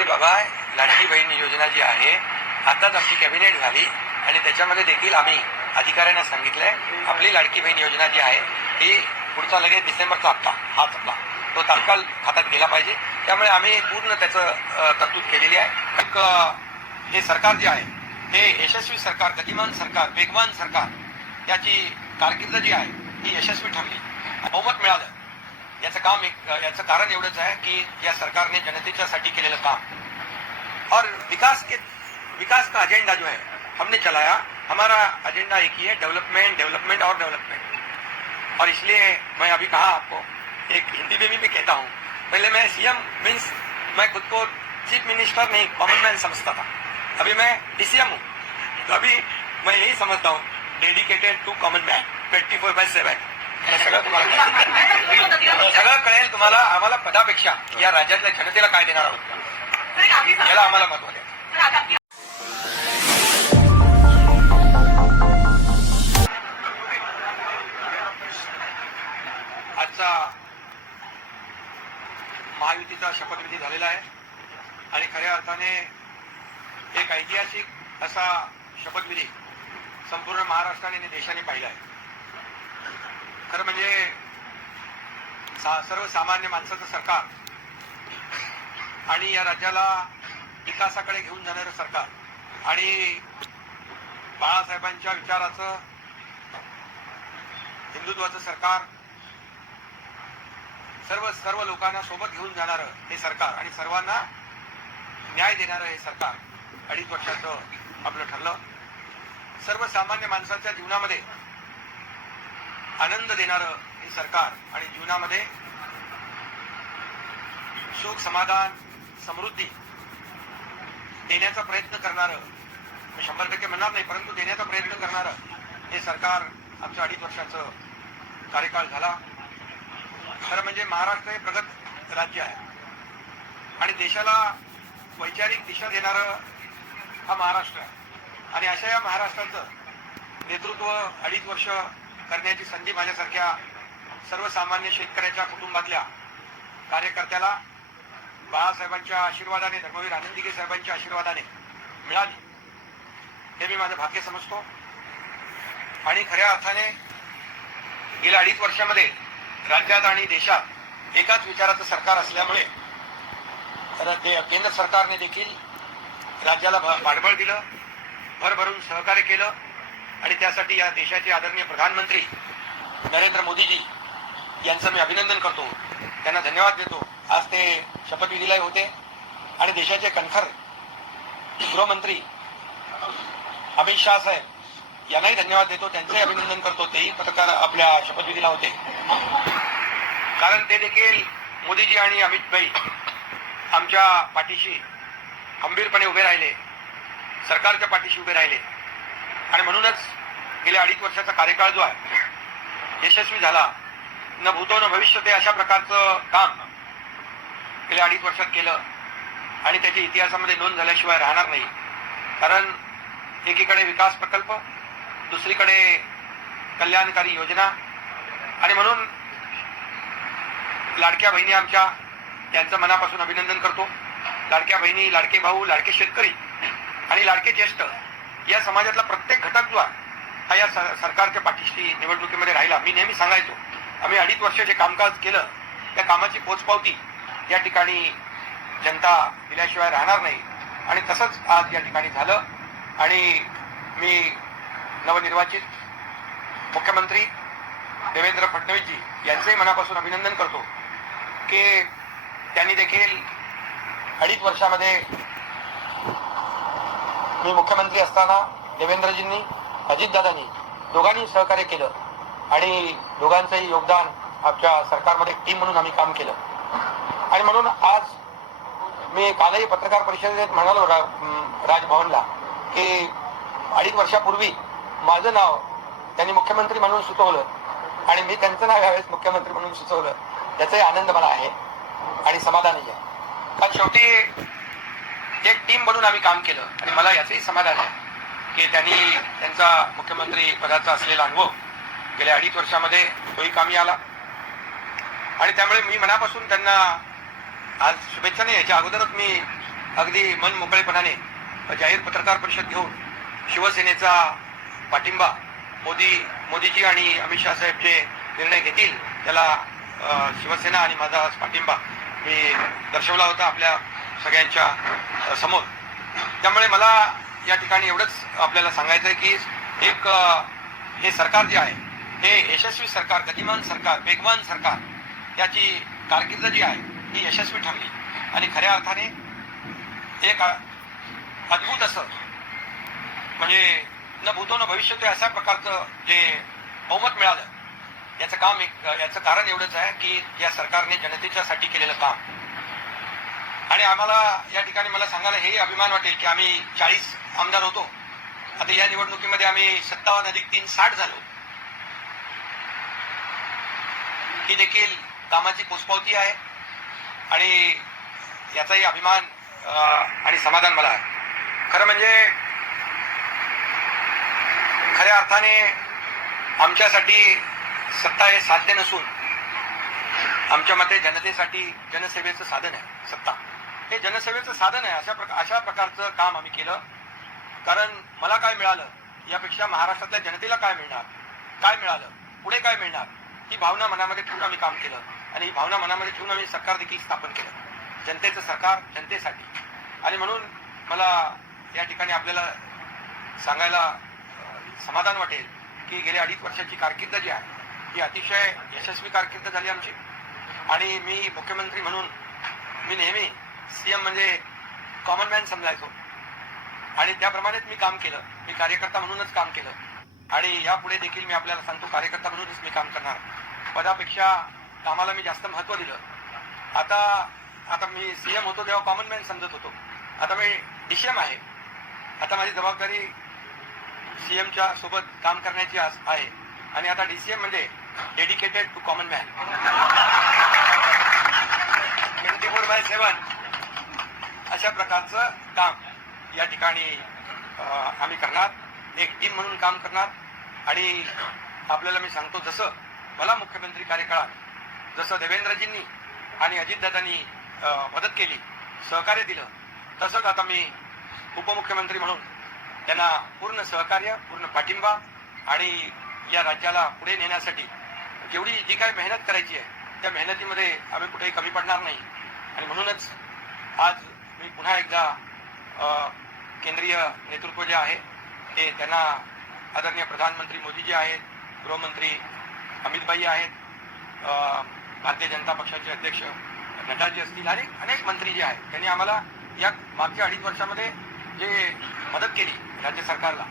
अरे बाबा लाडकी बहीण योजना जी आहे आताच आमची कॅबिनेट झाली आणि त्याच्यामध्ये देखील आम्ही अधिकाऱ्यांना सांगितलंय आपली लाडकी बहीण योजना जी आहे ही पुढचा लगेच डिसेंबरचा हप्ता हाच हप्ता तो तात्काळ हातात गेला पाहिजे त्यामुळे आम्ही पूर्ण त्याचं तरतूद केलेली आहे हे सरकार जे आहे हे यशस्वी सरकार गतिमान सरकार वेगवान सरकार याची कारकिर्द जी आहे ती यशस्वी ठरली बहुमत मिळालं याचं काम एक याचं कारण एवढंच आहे की या सरकार ने जनतेच्या साठी केलेलं काम और विकास के विकास का एजेंडा जो है हमने चलाया हमारा एजेंडा एक ही है डेवलपमेंट डेवलपमेंट और डेवलपमेंट और इसलिए मैं अभी कहा आपको एक हिंदी में भी मैं कहता हूँ पहले मैं सीएम मीन्स मैं खुद को चीफ मिनिस्टर नहीं कॉमन मैन समझता था अभी मैं डीसीएम हूँ तो अभी मैं यही समझता हूँ dedicated to common man twenty four by seven सगळं कळेल तुम्हाला आम्हाला पदापेक्षा या राज्यातल्या जनतेला काय देणार आहोत याला आम्हाला महत्व द्या आजचा महायुतीचा शपथविधी झालेला आहे आणि खऱ्या अर्थाने एक ऐतिहासिक असा शपथविधी संपूर्ण महाराष्ट्राने आणि देशाने पाहिला आहे खरं म्हणजे सर्वसामान्य माणसाचं सरकार आणि या राज्याला विकासाकडे घेऊन जाणारं सरकार आणि बाळासाहेबांच्या विचाराचं हिंदुत्वाचं सरकार सर्व सर्व लोकांना सोबत घेऊन जाणारं हे सरकार आणि सर्वांना न्याय देणारं हे सरकार अडीच वर्षाचं आपलं ठरलं सर्वसामान्य माणसाच्या जीवनामध्ये आनंद देणारं हे सरकार आणि जीवनामध्ये सुख समाधान समृद्धी देण्याचा प्रयत्न करणारं शंभर टक्के म्हणणार नाही परंतु देण्याचा प्रयत्न करणारं हे सरकार आमच्या अडीच वर्षाचं कार्यकाळ झाला खरं म्हणजे महाराष्ट्र हे प्रगत राज्य आहे आणि देशाला वैचारिक दिशा देणारं हा महाराष्ट्र आहे आणि अशा या महाराष्ट्राचं नेतृत्व अडीच वर्ष करण्याची संधी माझ्यासारख्या सर्वसामान्य शेतकऱ्याच्या कुटुंबातल्या कार्यकर्त्याला बाळासाहेबांच्या आशीर्वादाने धर्मवीर आनंदगिरी साहेबांच्या आशीर्वादाने मिळाली हे मी माझं भाग्य समजतो आणि खऱ्या अर्थाने गेल्या अडीच वर्षामध्ये राज्यात आणि देशात एकाच विचाराचं सरकार असल्यामुळे केंद्र सरकारने देखील राज्याला पाठबळ दिलं भरभरून सहकार्य केलं आणि त्यासाठी या देशाचे आदरणीय प्रधानमंत्री नरेंद्र मोदीजी यांचं मी अभिनंदन करतो त्यांना धन्यवाद देतो आज ते शपथविधीलाही होते आणि देशाचे कणखर गृहमंत्री अमित शाह साहेब यांनाही धन्यवाद देतो त्यांचंही अभिनंदन करतो तेही पत्रकार आपल्या शपथविधीला होते कारण ते देखील मोदीजी आणि अमित भाई आमच्या पाठीशी खंबीरपणे उभे राहिले सरकारच्या पाठीशी उभे राहिले आणि म्हणूनच गेल्या अडीच वर्षाचा कार्यकाळ जो आहे यशस्वी झाला न भूतो न भविष्य ते अशा प्रकारचं काम गेल्या अडीच वर्षात केलं आणि त्याची इतिहासामध्ये नोंद झाल्याशिवाय राहणार नाही कारण एकीकडे विकास प्रकल्प दुसरीकडे कल्याणकारी योजना आणि म्हणून लाडक्या बहिणी आमच्या त्यांचं मनापासून अभिनंदन करतो लाडक्या बहिणी लाडके भाऊ लाडके शेतकरी आणि लाडके ज्येष्ठ या समाजातला प्रत्येक घटक जो हा या सरकारच्या पाठीशी निवडणुकीमध्ये राहिला मी नेहमी सांगायचो आम्ही अडीच वर्ष जे कामकाज केलं त्या कामाची पोचपावती या ठिकाणी जनता दिल्याशिवाय राहणार नाही आणि तसंच आज या ठिकाणी झालं आणि मी नवनिर्वाचित मुख्यमंत्री देवेंद्र फडणवीसजी यांचंही मनापासून अभिनंदन करतो की त्यांनी देखील अडीच वर्षामध्ये मी मुख्यमंत्री असताना देवेंद्रजींनी अजितदादांनी दोघांनी सहकार्य केलं आणि दोघांचंही योगदान आमच्या सरकारमध्ये टीम म्हणून आम्ही काम केलं आणि म्हणून आज मी कालही पत्रकार परिषदेत म्हणालो रा, राजभवनला की अडीच वर्षापूर्वी माझं नाव त्यांनी मुख्यमंत्री म्हणून सुचवलं आणि मी त्यांचं नाव यावेळेस मुख्यमंत्री म्हणून सुचवलं त्याचाही आनंद मला आहे आणि समाधानही आहे कारण शेवटी एक टीम बनून आम्ही काम केलं आणि मला याचंही समाधान आहे की त्यांनी त्यांचा मुख्यमंत्री पदाचा असलेला अनुभव गेल्या अडीच वर्षामध्ये तोही कामी आला आणि त्यामुळे मी मनापासून त्यांना आज शुभेच्छा नाही याच्या अगोदरच मी अगदी मन मोकळेपणाने जाहीर पत्रकार परिषद घेऊन शिवसेनेचा पाठिंबा मोदी मोदीजी आणि अमित शाह साहेब जे निर्णय घेतील त्याला शिवसेना आणि माझा पाठिंबा मी दर्शवला होता आपल्या सगळ्यांच्या समोर त्यामुळे मला या ठिकाणी एवढंच आपल्याला सांगायचं आहे की एक हे सरकार जे आहे हे यशस्वी सरकार गतिमान सरकार वेगवान सरकार याची कारकिर्द जी आहे ही यशस्वी ठरली आणि खऱ्या अर्थाने एक अद्भुत असं म्हणजे न भूतो न भविष्य ते अशा प्रकारचं जे बहुमत मिळालं याचं काम एक याचं कारण एवढंच आहे की या सरकारने जनतेच्यासाठी केलेलं काम आणि आम्हाला या ठिकाणी मला सांगायला हे अभिमान वाटेल की आम्ही चाळीस आमदार होतो आता या निवडणुकीमध्ये आम्ही सत्तावन्न अधिक तीन साठ झालो ही देखील कामाची पोचपावती आहे आणि याचाही अभिमान आणि समाधान मला आहे खरं म्हणजे खऱ्या अर्थाने आमच्यासाठी सत्ता हे साध्य नसून आमच्या मते जनतेसाठी जनसेवेचं साधन आहे सत्ता हे जनसेवेचं साधन आहे अशा प्रकार अशा प्रकारचं काम आम्ही केलं कारण मला काय मिळालं यापेक्षा महाराष्ट्रातल्या जनतेला काय मिळणार काय मिळालं पुढे काय मिळणार ही भावना मनामध्ये ठेवून आम्ही काम केलं आणि ही भावना मनामध्ये ठेवून आम्ही सरकार देखील स्थापन केलं जनतेचं सरकार जनतेसाठी आणि म्हणून मला या ठिकाणी आपल्याला सांगायला समाधान वाटेल की गेल्या अडीच वर्षाची कारकिर्द जी आहे ही अतिशय यशस्वी कारकीर्द झाली आमची आणि मी मुख्यमंत्री म्हणून मी नेहमी सीएम म्हणजे कॉमन मॅन समजायचो आणि त्याप्रमाणेच मी काम केलं मी कार्यकर्ता म्हणूनच काम केलं आणि यापुढे देखील मी आपल्याला सांगतो कार्यकर्ता म्हणूनच मी काम करणार पदापेक्षा कामाला मी जास्त महत्त्व दिलं आता आता मी सीएम होतो तेव्हा कॉमन मॅन समजत होतो आता मी डीसीएम आहे आता माझी जबाबदारी सीएमच्या सोबत काम करण्याची आहे आणि आता डीसीएम म्हणजे dedicated to common man twenty four by seven अशा प्रकारचं काम या ठिकाणी आम्ही करणार एक टीम म्हणून काम करणार आणि आपल्याला मी सांगतो जसं मला मुख्यमंत्री कार्यकाळात जसं देवेंद्रजींनी आणि अजितदादांनी मदत केली सहकार्य दिलं तसंच आता मी उपमुख्यमंत्री म्हणून त्यांना पूर्ण सहकार्य पूर्ण पाठिंबा आणि या राज्याला पुढे नेण्यासाठी जेवढी जी काय मेहनत करायची आहे त्या मेहनतीमध्ये आम्ही कुठेही कमी पडणार नाही आणि म्हणूनच आज मी पुन्हा एकदा केंद्रीय नेतृत्व जे आहे ते त्यांना आदरणीय प्रधानमंत्री मोदीजी आहेत गृहमंत्री अमितभाई आहेत भारतीय जनता पक्षाचे अध्यक्ष नड्डाजी असतील आणि अनेक मंत्री जे आहेत त्यांनी आम्हाला या मागच्या अडीच वर्षामध्ये जे मदत केली राज्य सरकारला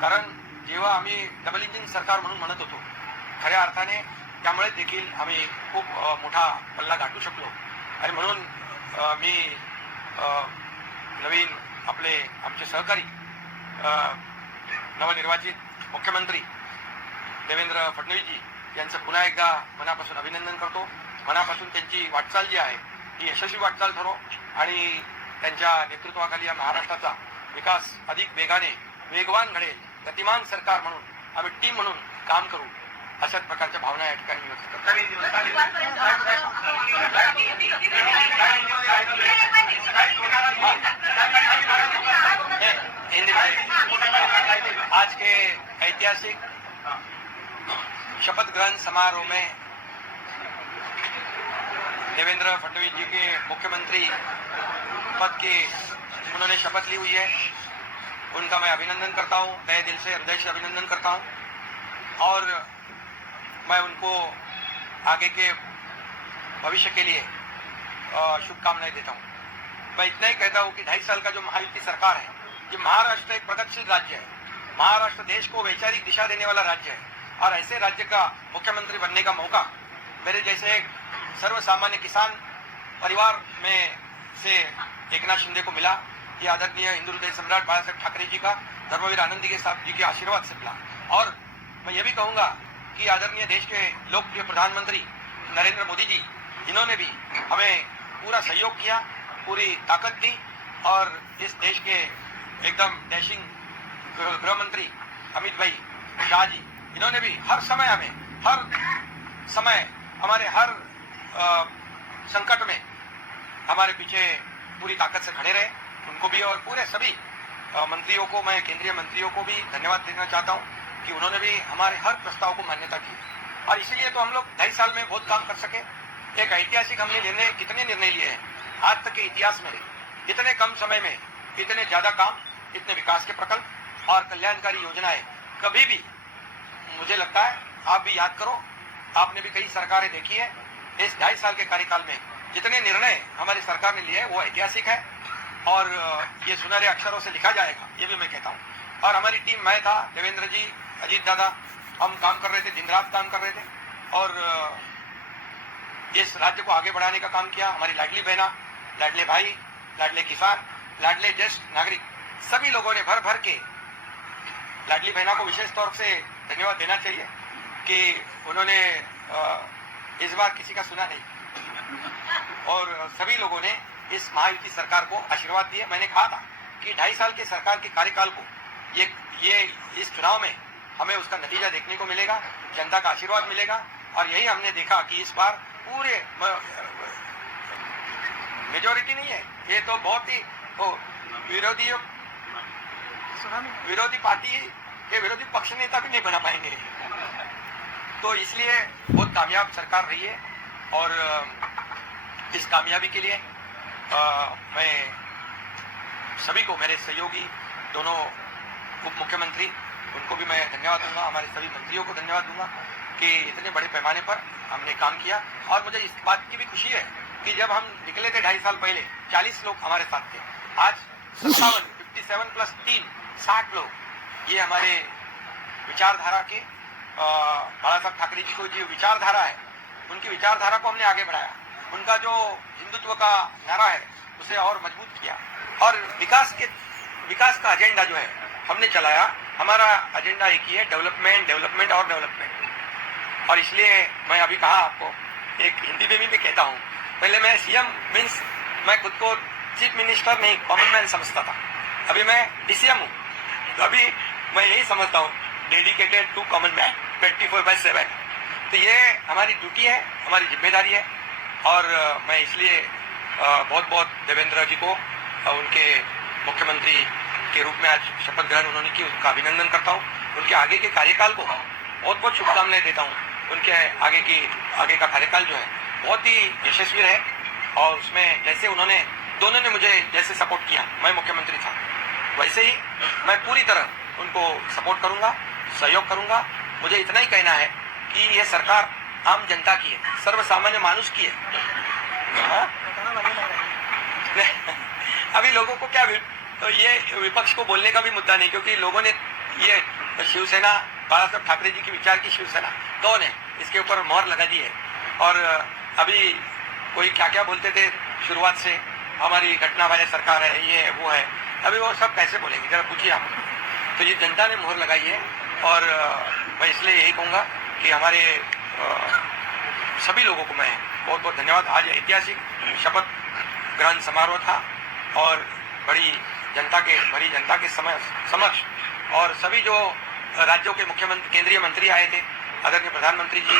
कारण जेव्हा आम्ही डबल इंजिन सरकार म्हणून म्हणत होतो खऱ्या अर्थाने त्यामुळे देखील आम्ही खूप मोठा पल्ला गाठू शकलो आणि म्हणून मी नवीन आपले आमचे सहकारी नवनिर्वाचित मुख्यमंत्री देवेंद्र फडणवीसजी यांचं पुन्हा एकदा मनापासून अभिनंदन करतो मनापासून त्यांची वाटचाल जी आहे ती यशस्वी वाटचाल ठरो आणि त्यांच्या नेतृत्वाखाली या महाराष्ट्राचा विकास अधिक वेगाने वेगवान घडेल गतिमान सरकार म्हणून आम्ही टीम म्हणून काम करू अशा प्रकार भावना या ठिकाणी आज के ऐतिहासिक शपथ ग्रहण समारोह में देवेंद्र फडणवीस जी के मुख्यमंत्री पद की उन्होंने शपथ ली हुई है उनका मैं अभिनंदन करता हूँ तय दिल से हृदय से अभिनंदन करता हूँ और मैं उनको आगे के भविष्य के लिए शुभकामनाएं देता हूँ मैं इतना ही कहता हूँ कि ढाई साल का जो महायुक्ति सरकार है ये महाराष्ट्र एक प्रगतिशील राज्य है महाराष्ट्र देश को वैचारिक दिशा देने वाला राज्य है और ऐसे राज्य का मुख्यमंत्री बनने का मौका मेरे जैसे सर्वसामान्य किसान परिवार में से एक नाथ शिंदे को मिला ये आदरणीय हिंदू हृदय सम्राट बाला साहब ठाकरे जी का धर्मवीर आनंद के साहब जी के आशीर्वाद से मिला और मैं ये भी कहूँगा कि आदरणीय देश के लोकप्रिय प्रधानमंत्री नरेंद्र मोदी जी इन्होंने भी हमें पूरा सहयोग किया पूरी ताकत दी और इस देश के एकदम डैशिंग गृह मंत्री अमित भाई शाह जी इन्होंने भी हर समय हमें हर समय हमारे हर आ, संकट में हमारे पीछे पूरी ताकत से खड़े रहे उनको भी और पूरे सभी मंत्रियों को मैं केंद्रीय मंत्रियों को भी धन्यवाद देना चाहता हूँ कि उन्होंने भी हमारे हर प्रस्ताव को मान्यता दी और इसीलिए तो हम लोग ढाई साल में बहुत काम कर सके एक ऐतिहासिक हमने निर्णय कितने निर्णय लिए हैं आज तक के इतिहास में इतने कम समय में इतने ज्यादा काम इतने विकास के प्रकल्प और कल्याणकारी योजनाएं कभी भी मुझे लगता है आप भी याद करो आपने भी कई सरकारें देखी है इस ढाई साल के कार्यकाल में जितने निर्णय हमारी सरकार ने लिए वो ऐतिहासिक है और ये सुनहरे अक्षरों से लिखा जाएगा ये भी मैं कहता हूँ और हमारी टीम मैं था देवेंद्र जी अजीत दादा हम काम कर रहे थे दिन रात काम कर रहे थे और इस राज्य को आगे बढ़ाने का काम किया हमारी लाडली बहना लाडले भाई लाडले किसान लाडले ज्येष्ठ नागरिक सभी लोगों ने भर भर के लाडली बहना को विशेष तौर से धन्यवाद देना चाहिए कि उन्होंने इस बार किसी का सुना नहीं और सभी लोगों ने इस महायुति सरकार को आशीर्वाद दिया मैंने कहा था कि ढाई साल की सरकार के कार्यकाल को ये ये इस चुनाव में हमें उसका नतीजा देखने को मिलेगा जनता का आशीर्वाद मिलेगा और यही हमने देखा कि इस बार पूरे मेजोरिटी नहीं है ये तो बहुत ही विरोधी विरोधी पार्टी के विरोधी पक्ष नेता भी नहीं बना पाएंगे तो इसलिए बहुत कामयाब सरकार रही है और इस कामयाबी के लिए आ, मैं सभी को मेरे सहयोगी दोनों उप मुख्यमंत्री उनको भी मैं धन्यवाद दूंगा हमारे सभी मंत्रियों को धन्यवाद दूंगा कि इतने बड़े पैमाने पर हमने काम किया और मुझे इस बात की भी खुशी है कि जब हम निकले थे ढाई साल पहले चालीस लोग हमारे साथ थे आज सत्तावन फिफ्टी सेवन प्लस तीन साठ लोग ये हमारे विचारधारा के बाला साहब ठाकरे जी को जो विचारधारा है उनकी विचारधारा को हमने आगे बढ़ाया उनका जो हिंदुत्व का नारा है उसे और मजबूत किया और विकास के विकास का एजेंडा जो है हमने चलाया हमारा एजेंडा एक ही है डेवलपमेंट डेवलपमेंट और डेवलपमेंट और इसलिए मैं अभी कहा आपको एक हिंदी में भी मैं कहता हूँ पहले मैं सीएम मीन्स मैं खुद को चीफ मिनिस्टर नहीं कॉमन मैन समझता था अभी मैं डीसीएम हूँ तो अभी मैं यही समझता हूँ dedicated to common man twenty four by seven तो ये हमारी ड्यूटी है हमारी जिम्मेदारी है और मैं इसलिए बहुत बहुत देवेंद्र जी को उनके मुख्यमंत्री के रूप में आज शपथ ग्रहण उन्होंने की उसका अभिनंदन करता हूँ उनके आगे के कार्यकाल को बहुत बहुत शुभकामनाएं देता हूँ उनके आगे की आगे का कार्यकाल जो है बहुत ही यशस्वी रहे और उसमें जैसे उन्होंने दोनों ने मुझे जैसे सपोर्ट किया मैं मुख्यमंत्री था वैसे ही मैं पूरी तरह उनको सपोर्ट करूंगा सहयोग करूंगा मुझे इतना ही कहना है कि यह सरकार आम जनता की है सर्वसामान्य मानुष की है हाँ? अभी लोगों को क्या तो ये विपक्ष को बोलने का भी मुद्दा नहीं क्योंकि लोगों ने ये शिवसेना बाला साहब ठाकरे जी की विचार की शिवसेना कौन है इसके ऊपर मोहर लगा दी है और अभी कोई क्या क्या बोलते थे शुरुआत से हमारी घटना वाले सरकार है ये है वो है अभी वो सब कैसे बोलेंगे जरा पूछिए आप तो ये जनता ने मोहर लगाई है और मैं इसलिए यही कहूँगा कि हमारे सभी लोगों को मैं बहुत बहुत धन्यवाद आज ऐतिहासिक शपथ ग्रहण समारोह था और बड़ी जनता के भरी जनता के समक्ष और सभी जो राज्यों के मुख्यमंत्री केंद्रीय मंत्री आए थे आदरणीय प्रधानमंत्री जी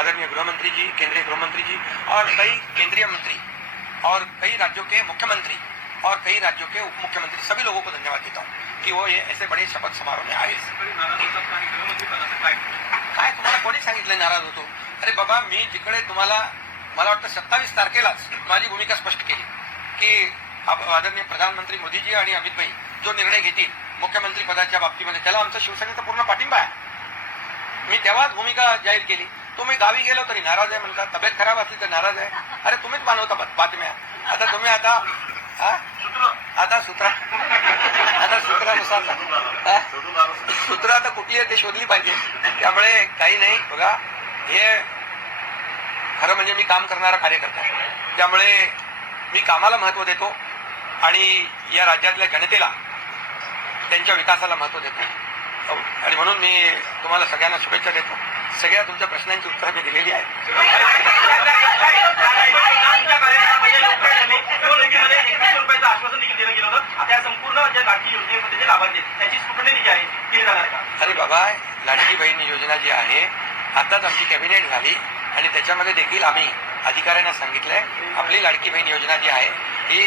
आदरणीय गृहमंत्री जी केंद्रीय गृहमंत्री जी और कई केंद्रीय मंत्री और कई राज्यों के मुख्यमंत्री और कई राज्यों के उप मुख्यमंत्री सभी लोगों को धन्यवाद देता हूँ कि वो ये ऐसे बड़े शपथ समारोह में आए काय तुम्हाला कोणी सांगितलं नाराज होतो अरे बाबा मी जिकडे तुम्हाला मला वाटतं सत्तावीस तारखेलाच माझी भूमिका स्पष्ट केली की आदरणीय प्रधानमंत्री मोदीजी आणि अमित भाई जो निर्णय घेतील मुख्यमंत्री पदाच्या बाबतीमध्ये त्याला आमचा शिवसेनेचा पूर्ण पाठिंबा आहे मी तेव्हाच भूमिका जाहीर केली तुम्ही गावी गेलो तरी नाराज आहे म्हणता तब्येत खराब असली तर नाराज आहे अरे तुम्हीच मानवता बातम्या आता तुम्ही आता आता सूत्र आता सूत्रानुसार सूत्र आता कुठली आहे ते शोधली पाहिजे त्यामुळे काही नाही बघा हे खरं म्हणजे मी काम करणारा कार्यकर्ता त्यामुळे मी कामाला महत्व देतो आणि या राज्यातल्या जनतेला त्यांच्या विकासाला महत्त्व देतो हो. आणि म्हणून मी तुम्हाला सगळ्यांना शुभेच्छा देतो सगळ्या तुमच्या प्रश्नांची उत्तरं मी दिलेली आहेत अरे बाबा लाडकी बहीण योजना जी आहे आताच आमची कॅबिनेट झाली आणि त्याच्यामध्ये देखील आम्ही अधिकाऱ्यांना सांगितलंय आपली लाडकी बहीण योजना जी आहे ही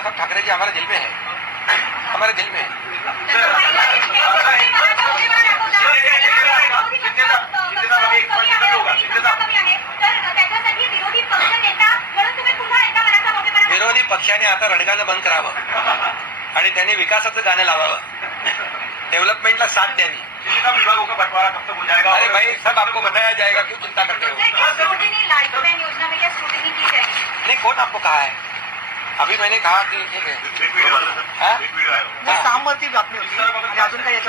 साहब ठाकरे जी हमारे दिल में है हमारे दिल में है विरोधी पक्षाने आता रडगाणं बंद करावं आणि त्यांनी विकासाचं गाणं लावावं डेव्हलपमेंटला साथ द्यावी का कब हो जाएगा अरे भाई सब आपको बताया जाएगा क्यों चिंता करते हो नहीं कौन आपको कहा है अभि मैंने कहा की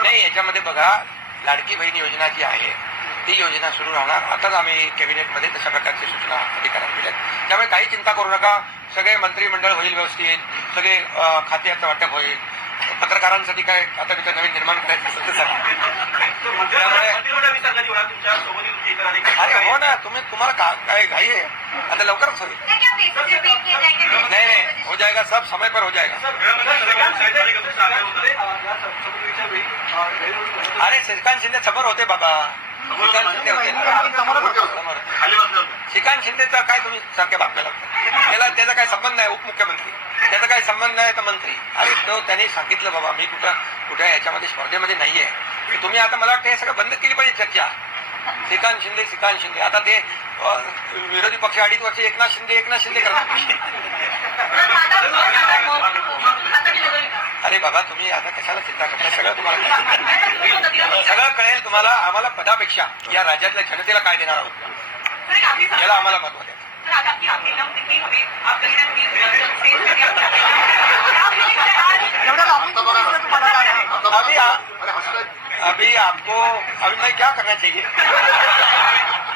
नाही याच्यामध्ये बघा लाडकी बहीण योजना जी आहे ती योजना सुरू राहणार आताच आम्ही कॅबिनेटमध्ये तशा प्रकारची सूचना अधिकाऱ्यांना दिल्या त्यामुळे काही चिंता करू नका सगळे मंत्रिमंडळ होईल व्यवस्थित सगळे खाते आता वाटप होईल पत्रकारांसाठी काय आता तिथं नवीन निर्माण करायचं अरे हो ना तुम्ही तुम्हाला काय घाई आहे आता लवकरच होईल नहीं नहीं हो जाएगा सब समय पर हो जाएगा अरे श्रीकांत शिंदे समोर होते बाबा श्रीकांत शिंदे होते शिंदेचा काय तुम्ही सारखे त्याला त्याचा काय संबंध आहे उपमुख्यमंत्री त्याचा काही संबंध नाही तर मंत्री अरे तो त्यांनी सांगितलं बाबा मी कुठं कुठे याच्यामध्ये स्पर्धेमध्ये नाहीये तुम्ही आता मला वाटतं हे सगळं बंद केली पाहिजे चर्चा श्रीकांत शिंदे श्रीकांत शिंदे आता ते विरोधी पक्ष अडीच वर्ष एकनाथ शिंदे एकनाथ शिंदे करा अरे बाबा तुम्ही आता कशाला चिंता करता सगळं तुम्हाला सगळं कळेल तुम्हाला आम्हाला पदापेक्षा या राज्यातल्या जनतेला काय देणार आहोत याला आम्हाला महत्व आहे अभी आपको अभी मैं क्या करना चाहिए